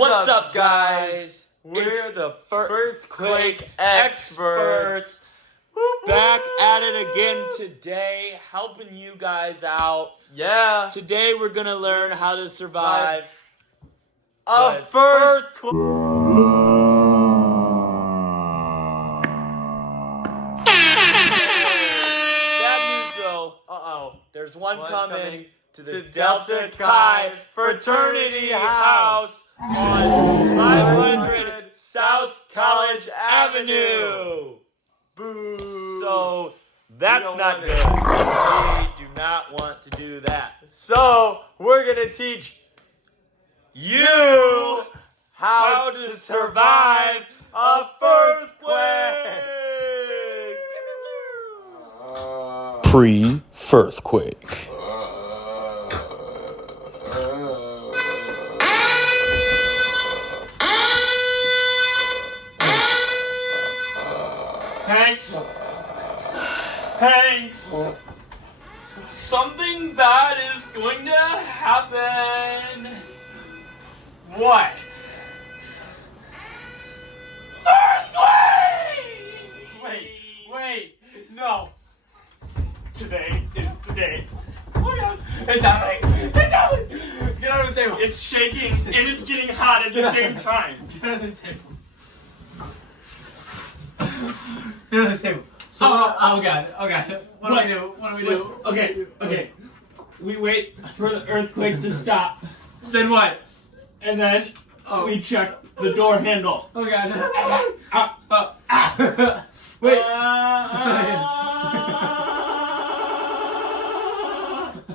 What's up, guys? We're the FEARTHQUAKE experts. Back at it again today, helping you guys out. Yeah. Today we're gonna learn how to survive a FEARTHQUAKE. Bad news though. There's one coming to the Delta Chi Fraternity House on 500 South College Avenue. Boo. So that's not good. We do not want to do that. So we're gonna teach you how to survive a FEARTHQUAKE. Pre-FEARTHQUAKE. Hanks, something bad is going to happen. What? Earthquake! Wait, no. Today is the day. Oh my God, it's happening. It's happening. Get out of the table. It's shaking and it's getting hot at the same time. Get out of the table. Get out of the table. So, oh God. What do I do? What do we do? Okay. We wait for the earthquake to stop. Then what? And then we check the door handle. Oh God. Wait.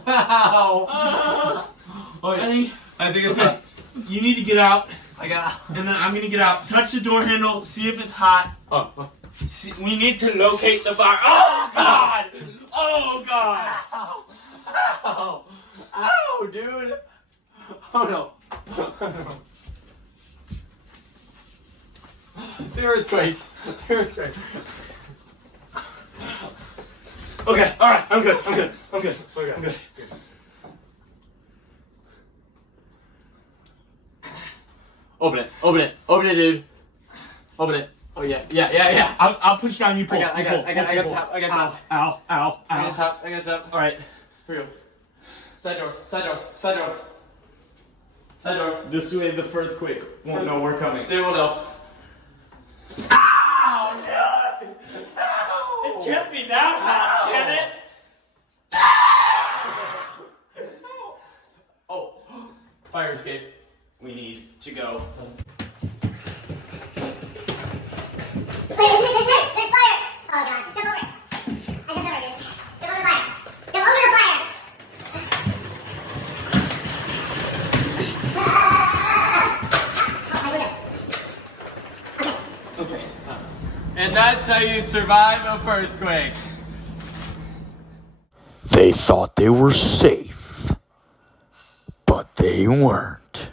Ow. I think it's okay. You need to get out. I got. And then I'm gonna get out. Touch the door handle. See if it's hot. See, we need to locate the fire. Oh God! Oh God! Ow, dude! Oh no! The earthquake! Okay, alright, I'm good. Open it, dude. Open it. Oh yeah. I'll push down, you pull. I got top. Ow. I got top. Alright. Here we go. Side door. This way the earthquake won't know we're coming. They will know. Ow, dude! It can't be that hot, can it? Oh, fire escape. We need to go. Wait, there's fire! Oh God, jump over it. I jumped over it, dude. Jump over the fire. Jump over the fire! Okay. And that's how you survive a earthquake. They thought they were safe, but they weren't.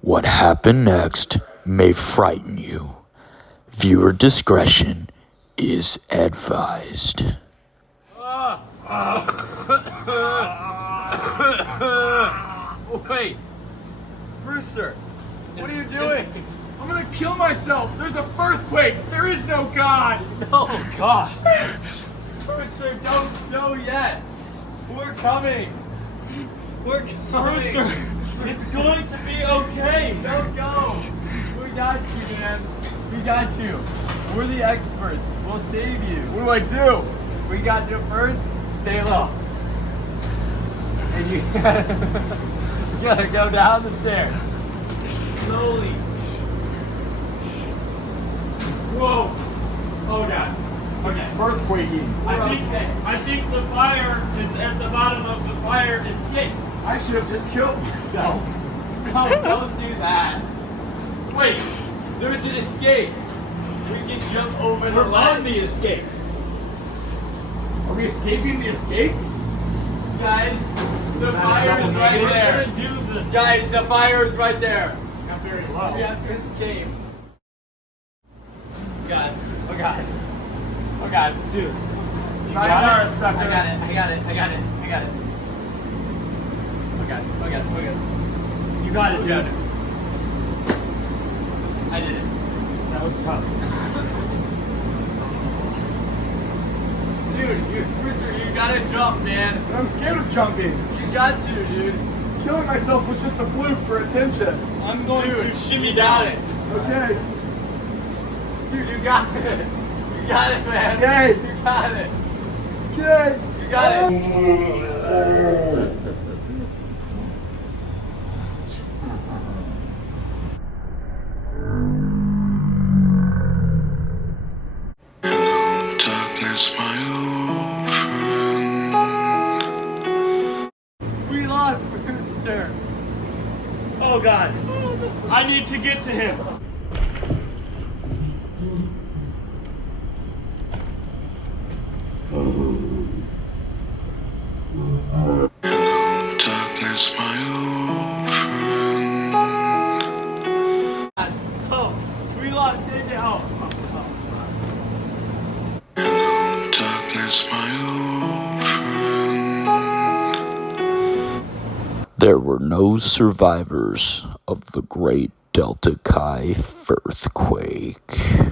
What happened next may frighten you. Viewer discretion is advised. Wait, Brewster, what are you doing? I'm gonna kill myself! There's a earthquake! There is no God! No, God! Brewster, don't go yet! We're coming! Brewster, it's going to be okay. Don't go! We got you, man. We got you. We're the experts. We'll save you. What do I do? We got to first stay low. And you gotta go down the stairs. Slowly. Whoa. Oh God. Okay. It's earthquaking. I think the fire is at the bottom of the fire escape. I should have just killed myself. No, don't do that. Wait, there's an escape. We can jump over the We're ledge. on the escape. Are we escaping the escape? Guys, the fire is right We're there. gonna do the. Guys, the fire is right there. Not very low. We have to escape. God. Oh God. Oh God. Dude. Sayonara, sucker. I got it. Oh God. You got it, dude. Rooster, you gotta jump, man. I'm scared of jumping. You got to, dude. Killing myself was just a fluke for attention. I'm going to shimmy down it. Okay. Dude, you got it. You got it, man. Okay. You got it. Okay. You got it. Darkness, my old friend. We lost Rooster. Oh God, I need to get to him. Darkness, my old friend. Oh, we lost AJ. Darkness, my old friend. There were no survivors of the Great Delta Chi FEARTHQUAKE.